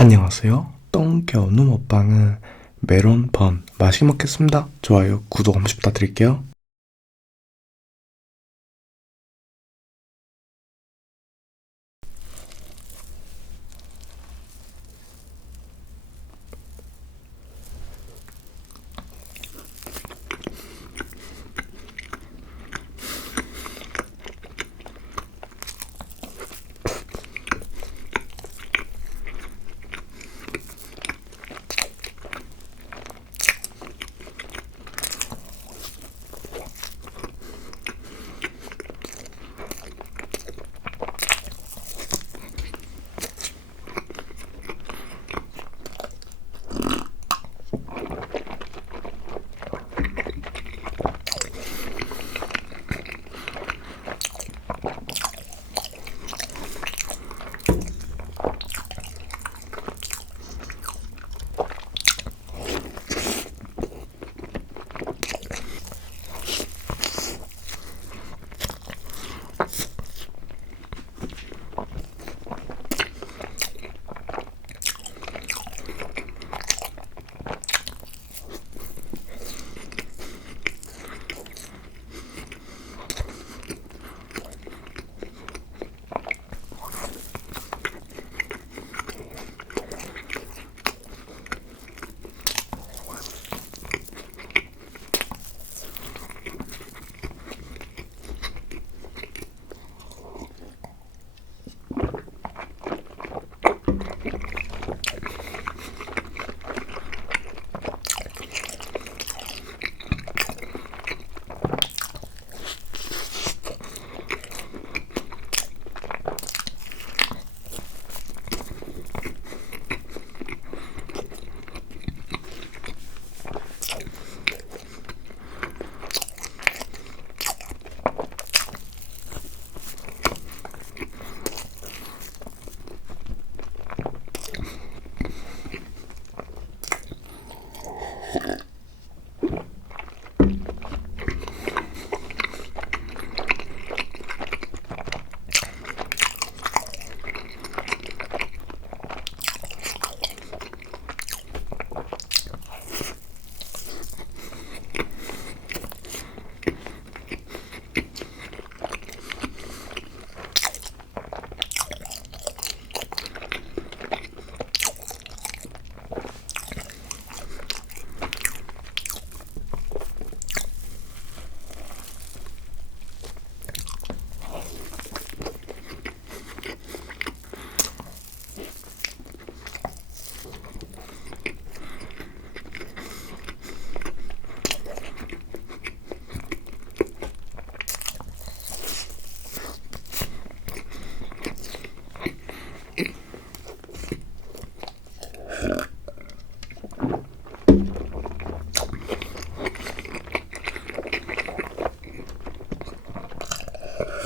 안녕하세요. 똥겨누 먹방은 메론 번 맛있게 먹겠습니다. 좋아요, 구독 한 번씩 부탁드릴게요.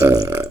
uh,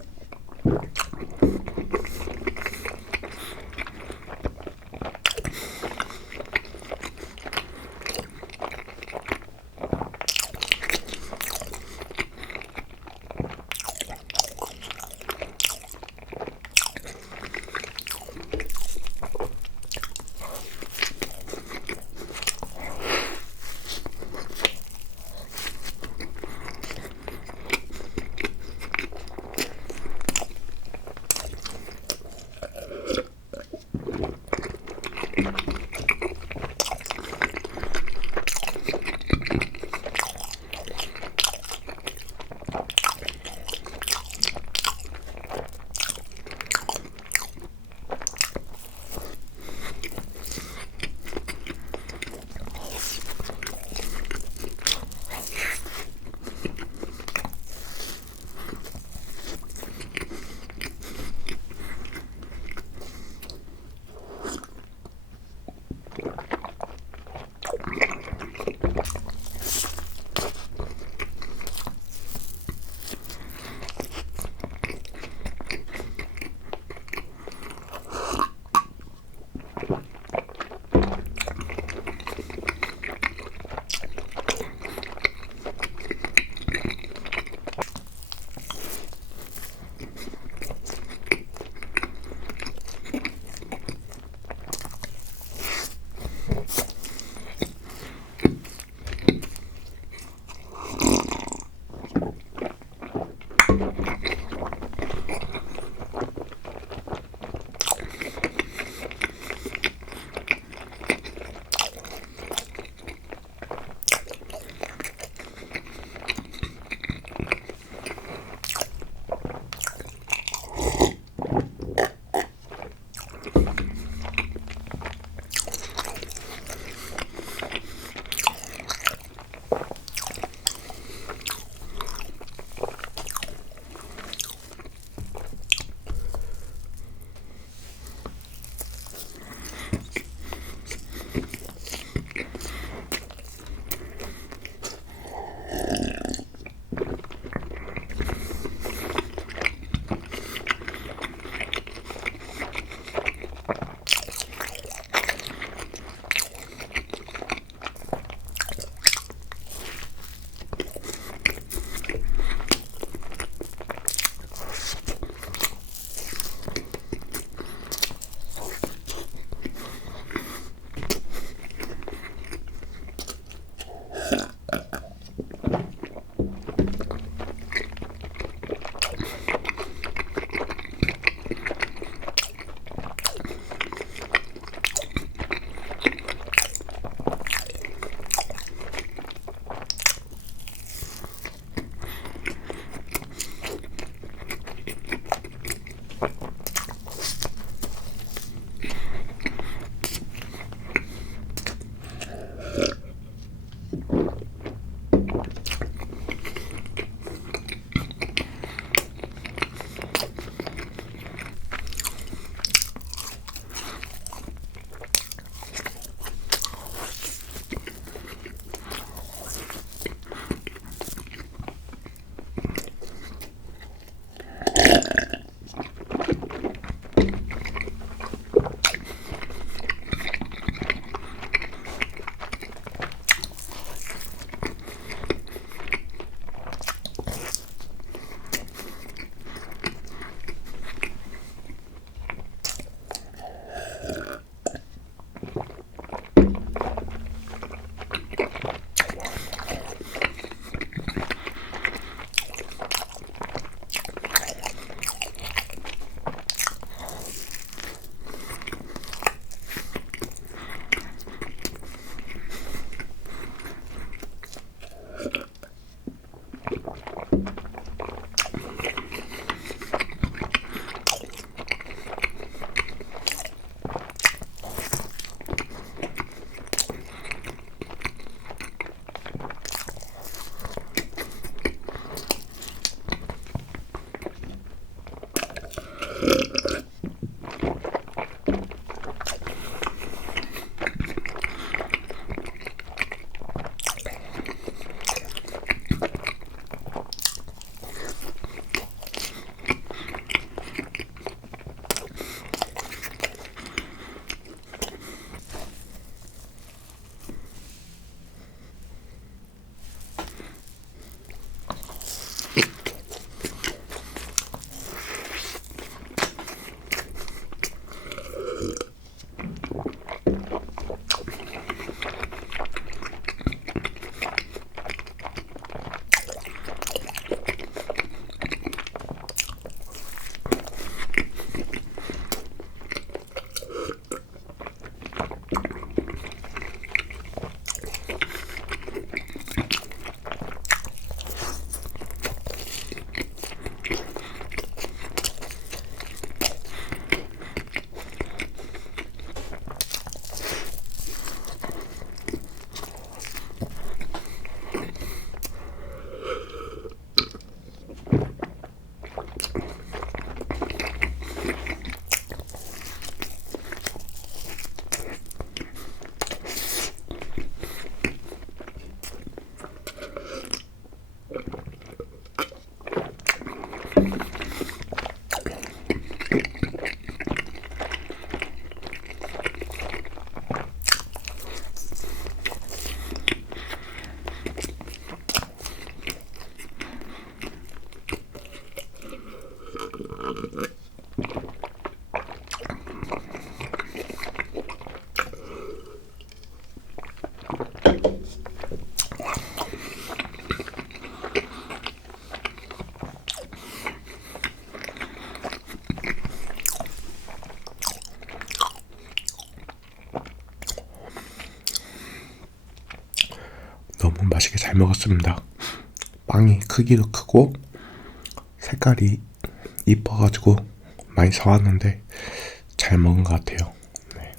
맛있게 잘 먹었습니다. 빵이 크기도 크고 색깔이 이뻐가지고 많이 사왔는데 잘 먹은 것 같아요. 네.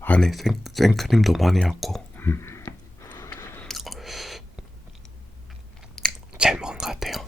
안에 생, 생크림도 많이 왔고 음. 잘 먹은 것 같아요.